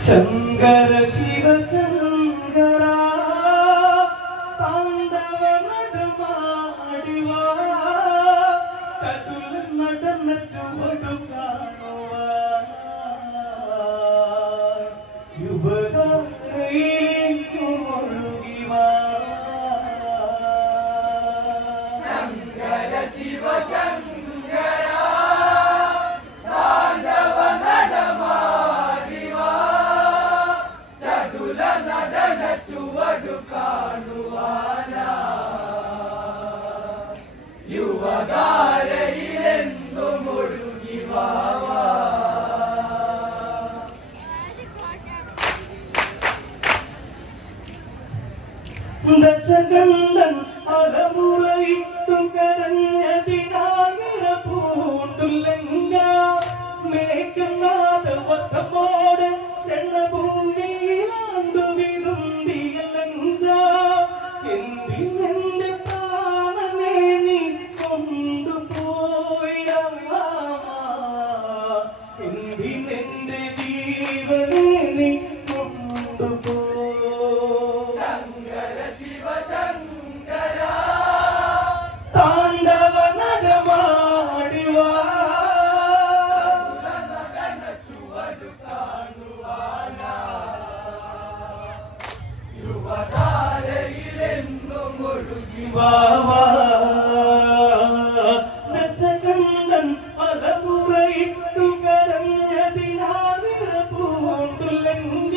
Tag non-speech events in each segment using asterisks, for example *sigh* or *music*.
ശങ്കര ശിവ ശങ്കര പാണ്ഡവ നടമാടിവ ചടുല നടന ചുവടും ദശകണ്ഠൻ പലപുറയിട്ടു കരഞ്ഞതിനാവിറ പൂണ്ടുലങ്ക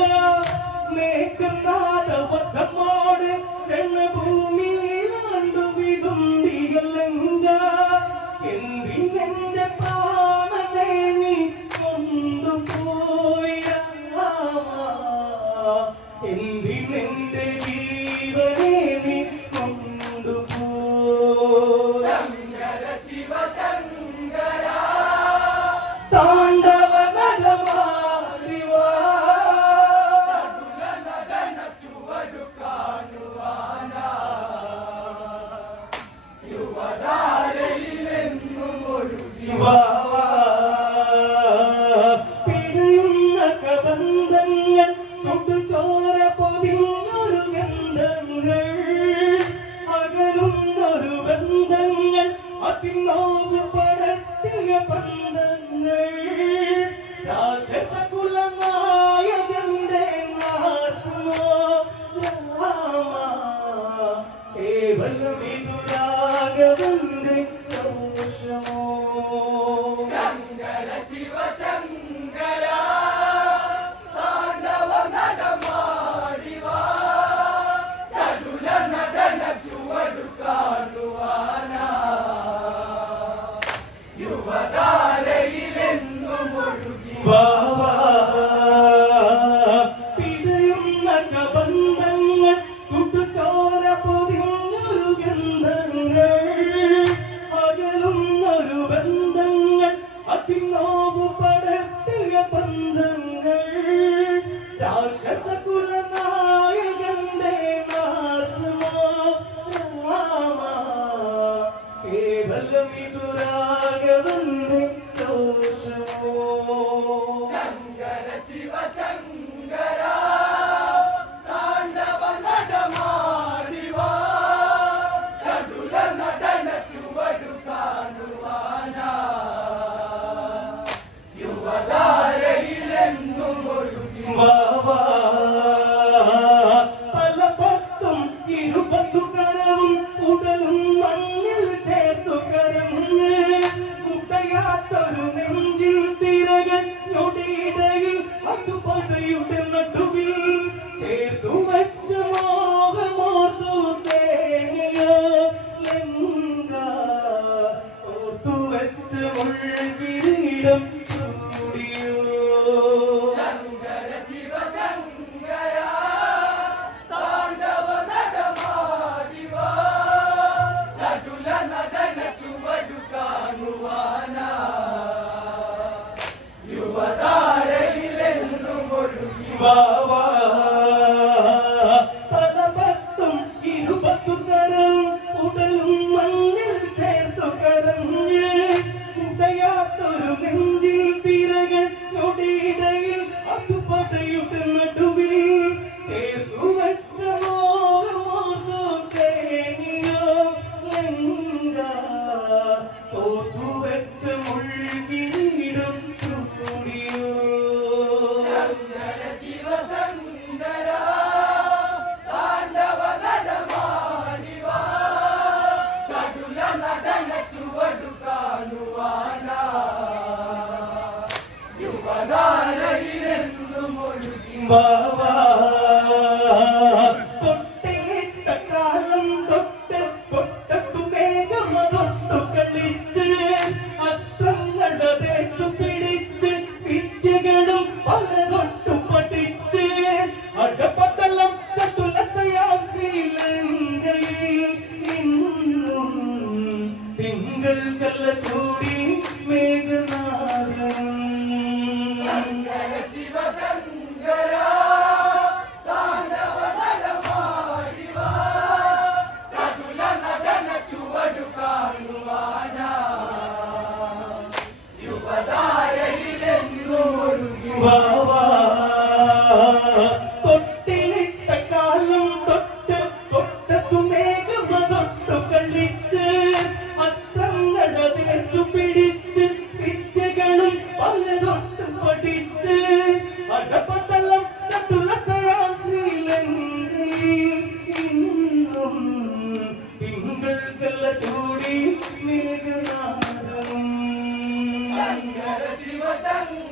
മേഘനാഥ പദമാട് രണഭൂമിയിലാണ്ടു വിതുണ്ടിയലങ്ക എന്തിനെന്റെ പ്രാണനെ നീ കൊണ്ടുപോയ എന്തിനെന്റെ ജീവന തലപത്തും ഇരുപത്തു കരം ഉടലും മണ്ണിൽ ചേർത്തു കരഞ്ഞ് ഉടയാത്തൊരു നെഞ്ചിൽ തിരകൾ നൊടിയിടയിൽ അതുപടയുടെ നടുവിൽ ചേർന്നു വെച്ച മോർമോർന്നു തേനിയോ ലങ്ക തോർത്തുവെച്ച 好 *laughs* 的 నరసింహ సంగ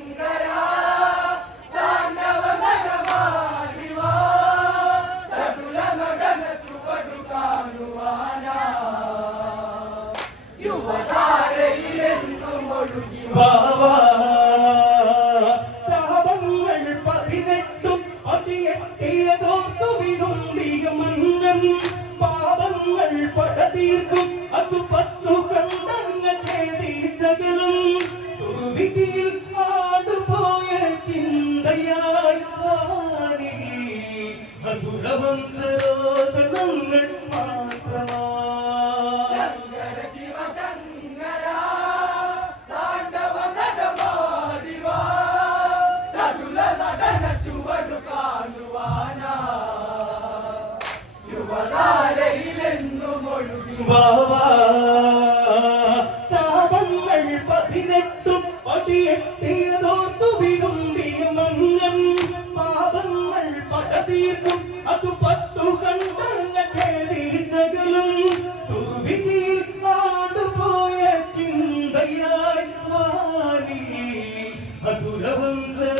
ഉലകം സരോദനങ്ങൾ മാത്രമാ സാപങ്ങൾ പതിനെട്ടും പതിയെത്തിയതോർത്തു വിതുമ്പിയ മങ്ങൻ പാപങ്ങൾ പടതീർക്കും. അതു പത്തു കണ്ടെന്ന ചേരിച്ചകലും ദുർവിധിയിൽ നാടുപോയ ചിന്തയായി വാരി അസുരവംശരോധനങ്ങൾ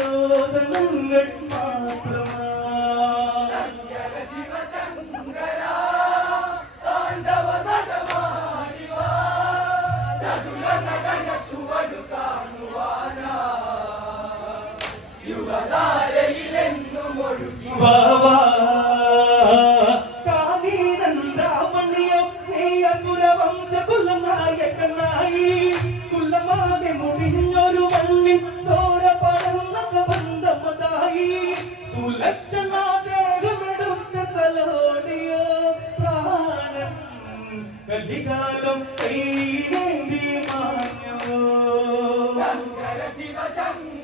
Baba. സുലക്ഷണാതേടുമെടുത്ത തലോടിയ പ്രാണൻ? കലികാലം കൈ മാഞ്ഞോ ശങ്കര ശിവ ശങ്കര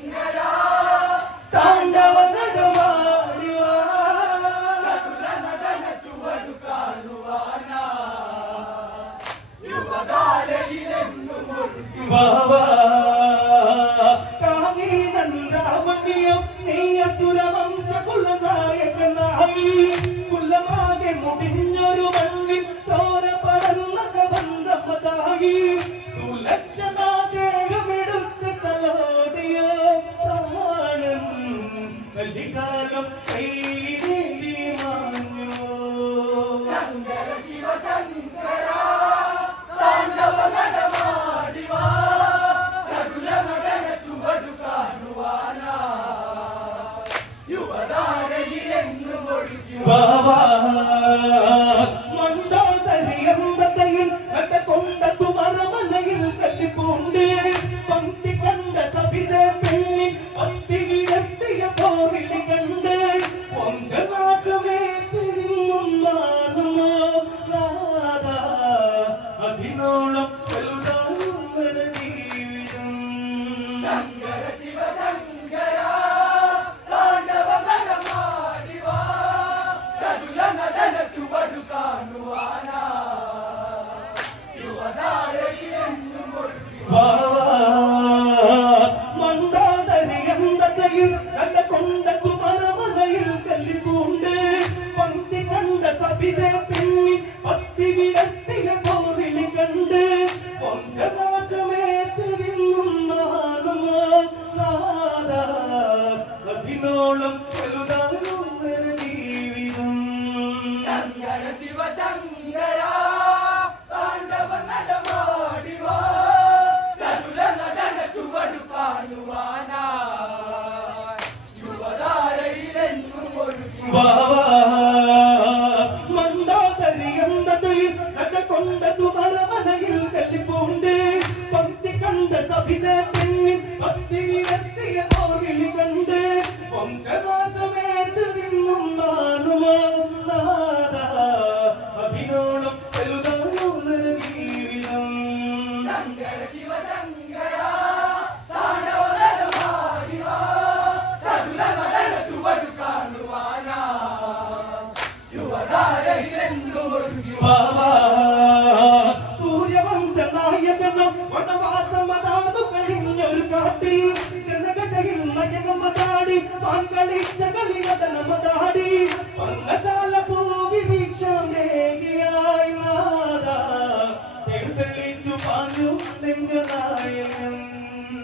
കണ്ടതു മരമനയിൽ കല്ലിപ്പൂണ്ട് പന്തി കണ്ട സഭിത പെണ്ണിൻ പത്തി വിരത്തിയ ഓർവിളി കണ്ട് വംശനാശമേറ്റ് നിന്നും നാനുമാ അഭിനോളം വലുതാണുന്നൊരു ജീവിതം. ശങ്കര ശിവശങ്കര യുവതാരെന്നും കളിച്ച കളികത നമ്മതാടി പങ്കജാല പോവി വീക്ഷം നേകിയായി നാദ പാഞ്ഞു ലിംഗനായനം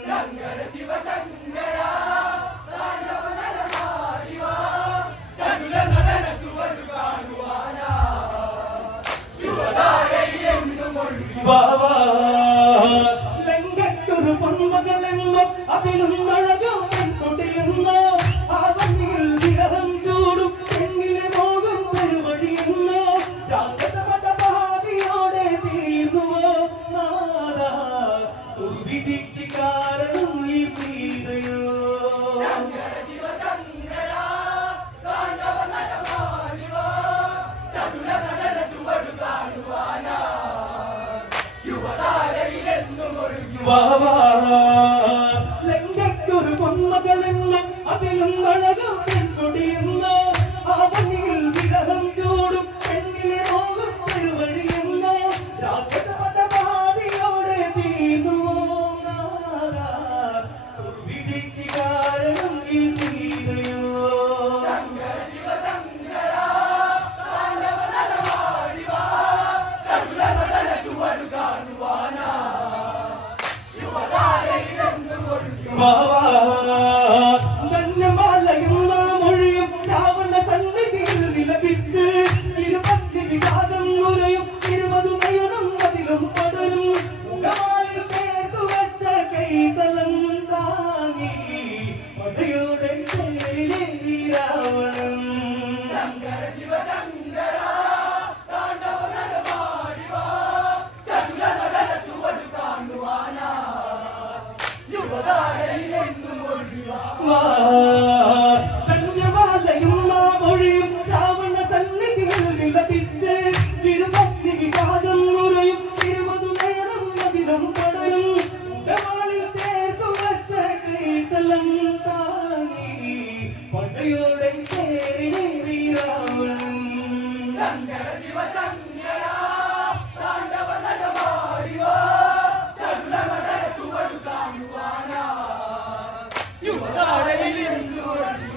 ശങ്കര ശിവ ശങ്കര ബാബ ലങ്കക്കൊരു പൊന്മകളെന്നും അതിലും മഴ ലങ്കയ്ക്കൊരു പൊന്മകളെന്ന അതിലും അഴകാൻ കൊടിയെന്നും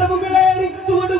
കടവുകളേറി ചുവട്